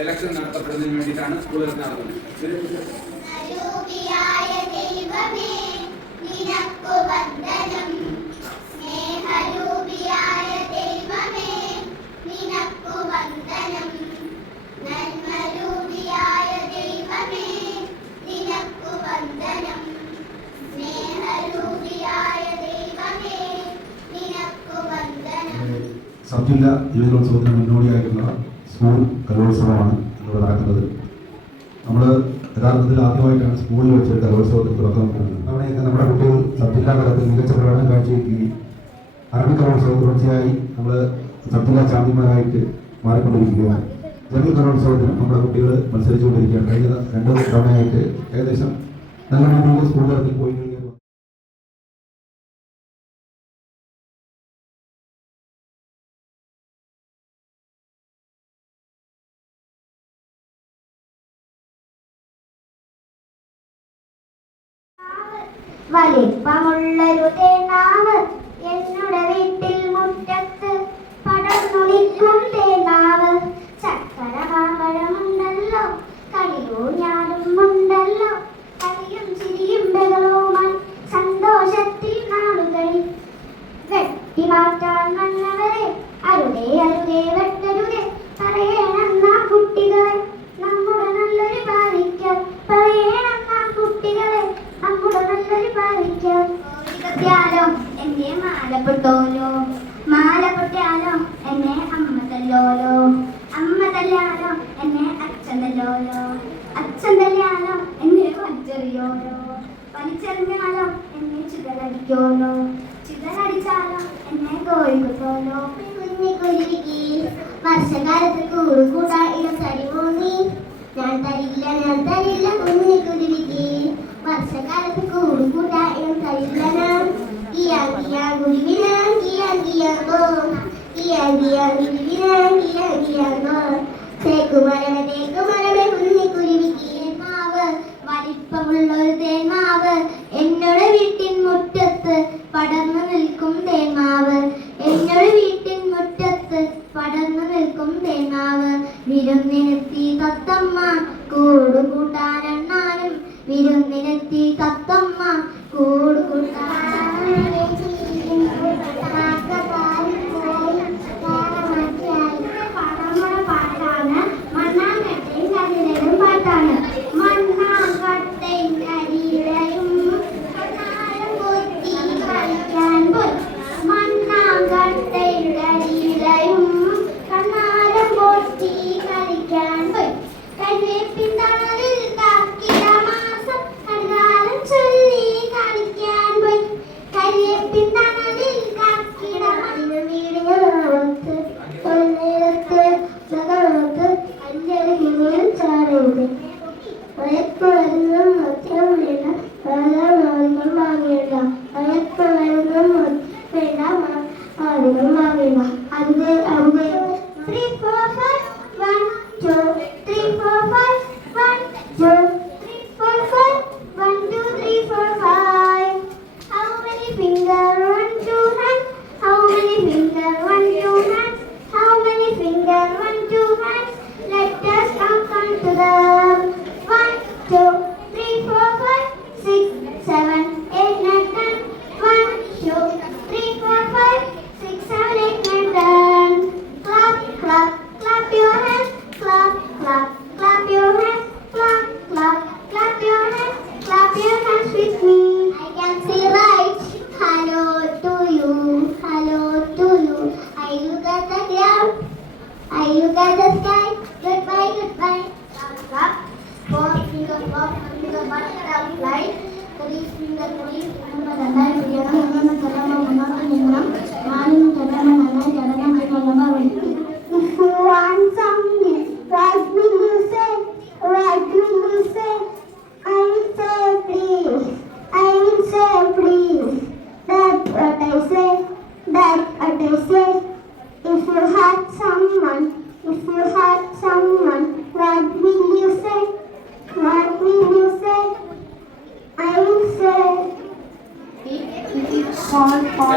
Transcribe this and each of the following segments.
Selection നടത്തപ്പെടുന്നതിന് വേണ്ടിയിട്ടാണ് സ്കൂളുകൾ നടത്തുന്നത്. സബ്ജില്ലാ ജീവിതോത്സവത്തിന് മുന്നോടിയായിട്ടുള്ള സ്കൂൾ കലോത്സവമാണ് ഇവിടെ നടക്കുന്നത്. നമ്മൾ യഥാർത്ഥത്തിൽ ആദ്യമായിട്ടാണ് സ്കൂളിൽ വെച്ച് കലോത്സവത്തിൽ തുടക്കം വെക്കുന്നത് തവണയൊക്കെ നമ്മുടെ കുട്ടികൾ സബ്ജില്ലാ തലത്തിൽ മികച്ച പ്രകടനം കാഴ്ചവെക്കുകയും അറബി കലോത്സവം തുടർച്ചയായി നമ്മൾ സബ്ജില്ലാ ചാമ്പ്യന്മാരായിട്ട് മാറിക്കൊണ്ടിരിക്കുകയാണ്. ജനറൽ കലോത്സവത്തിന് നമ്മുടെ കുട്ടികൾ മത്സരിച്ചുകൊണ്ടിരിക്കുകയാണ്. കഴിഞ്ഞ രണ്ട് തവണയായിട്ട് ഏകദേശം നല്ല രീതിയിൽ സ്കൂൾ തലത്തിൽ പോയി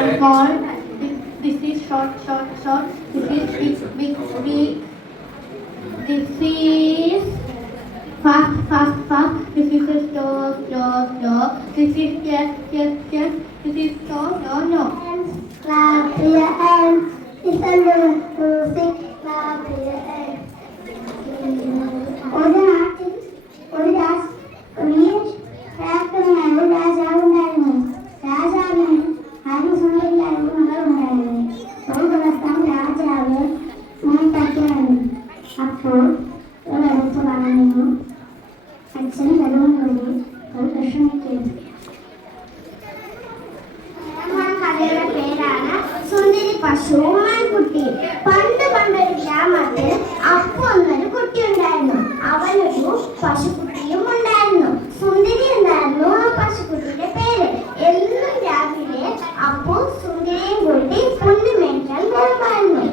this, this is short, short, short, this is big, big, big, this is fast, fast, fast, this is slow, slow, slow, this is yes, ഒരടുത്ത് പറഞ്ഞു അച്ഛൻ വരുമെന്നതിന് വിഷമിക്കരുത് കഥയുടെ പേരാണ് സുന്ദരി പശു മാൻകുട്ടി പണ്ട് പണ്ടൊരു ഗ്രാമത്തിൽ അപ്പൊന്നൊരു കുട്ടി ഉണ്ടായിരുന്നു. അവനൊരു പശുക്കുട്ടിയും ഉണ്ടായിരുന്നു. സുന്ദരി എന്നായിരുന്നു ആ പശുക്കുട്ടിയുടെ പേര്. എന്നും രാവിലെ അപ്പു സുന്ദരിയും കൂട്ടി പുല്ല് മേടിക്കാൻ പോകുമായിരുന്നു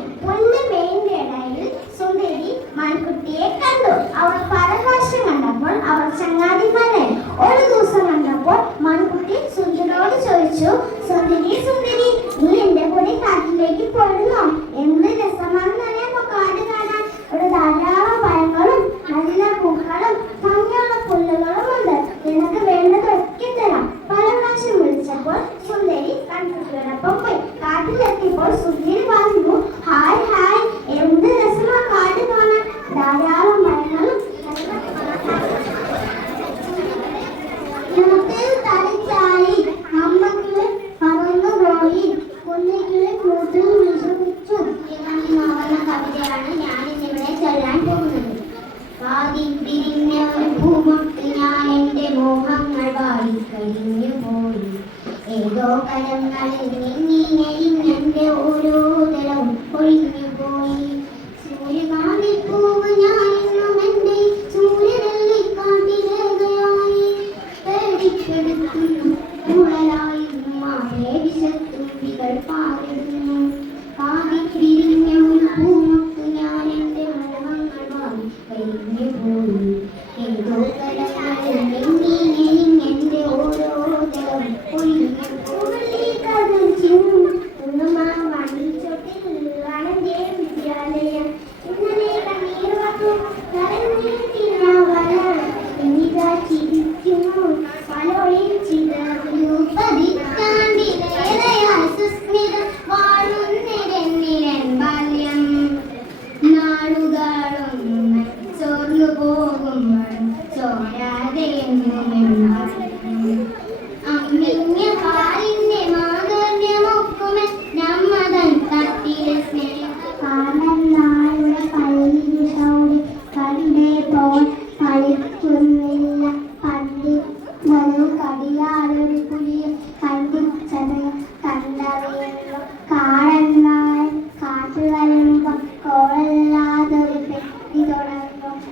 കണ്ടു അവർ പല പ്രാവശ്യം കണ്ടപ്പോൾ അവർ ചങ്ങാതിമാരെ. ഒരു ദിവസം കണ്ടപ്പോൾ മൺകുട്ടി സുന്ദരിയോട് ചോദിച്ചു സുന്ദരി സുന്ദരി നീ എന്റെ കൂടെ കാട്ടിലേക്ക് പോയിരുന്നോ ലോകലം കളഞ്ഞിങ്ങിനെയും എന്റെ ഓരോ തലവും ഒഴിഞ്ഞു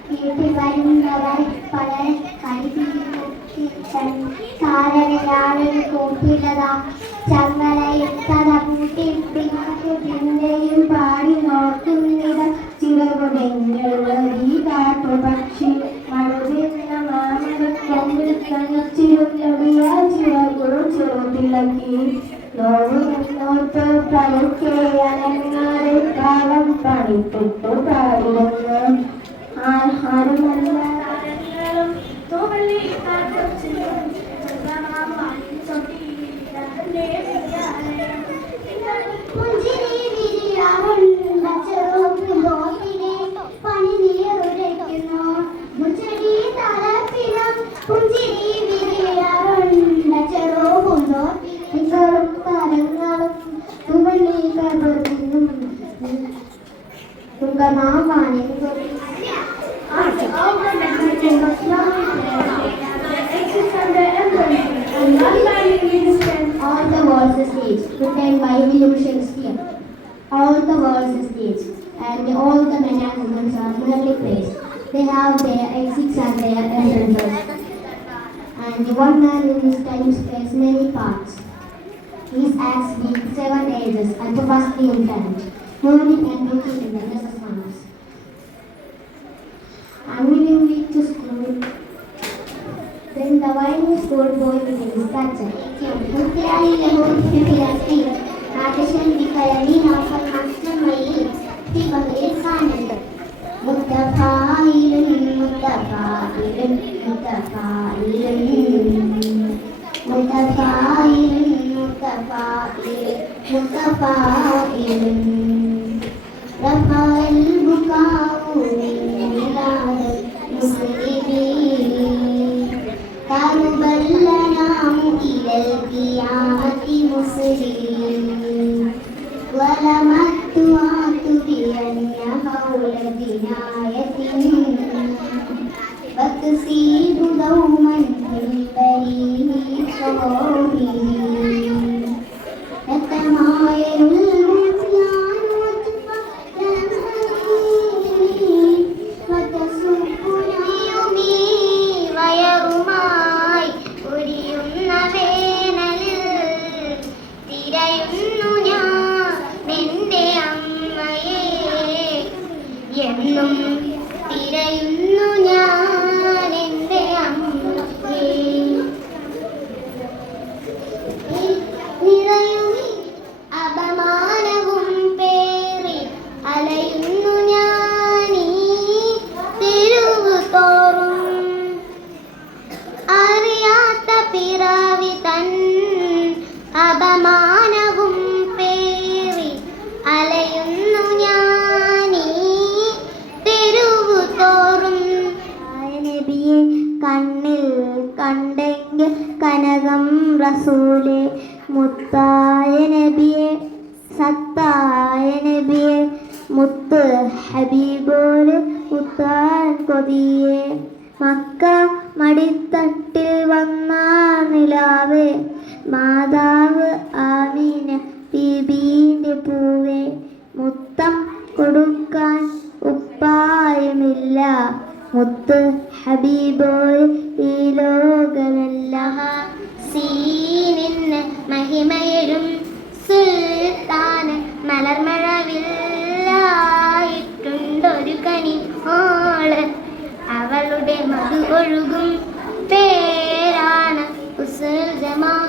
വീട്ടിൽ വരുന്നവർ പലരെ കളിപ്പിക്കും കാലവരാളിൽ കൂട്ടിലതാ. ചങ്ങലയിട്ടതാ These acts need seven ages and they must the intelligent, learning and looking in the business manners. Unwillingly to school, then the wine school boy with his culture. Hukirani lehon hukirasti, natashan vikarani nafal master mayi, ti bagil sanand. Mutta fa'ilun, mutta fa'ilun, mutta فاعل رفع البكاء من بلاد المسلمين كان بل ننام إلى القيامة مسلمين ولمت وعدت بأن مولدنا يتيم وتسير മുത്ത് ഹബീബോലെ മുത്താൻ കൊതിയെ. Mecca മടിത്തട്ടിൽ വന്ന നിലാവേ. മാതാവ് ആമീന ബീബീന്റെ പൂവേ. മുത്തം കൊടുക്കാൻ ഉപ്പായമില്ല. മുത്ത് ഹബീബോയ് ഈ ലോകമെല്ലാം സീനിന്ന് മഹിമയിലും സുൽത്താന് മലർമഴവില്ലായിട്ടുണ്ടൊരു കനി ഓൾ അവളുടെ മധു ഒഴുകും പേരാണ് ജമാ ജമാൽ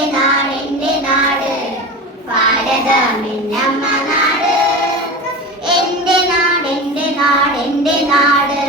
എന്റെ നാട്. എന്റെ നാട് എന്റെ നാട്.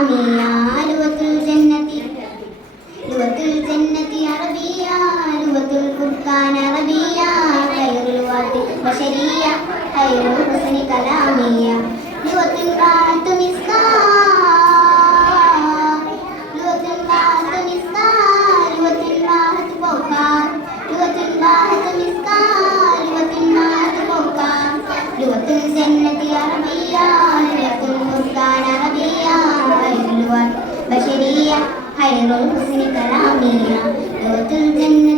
Mia. خير اللغات بشرية خير الحسن كلامية لغة الجنة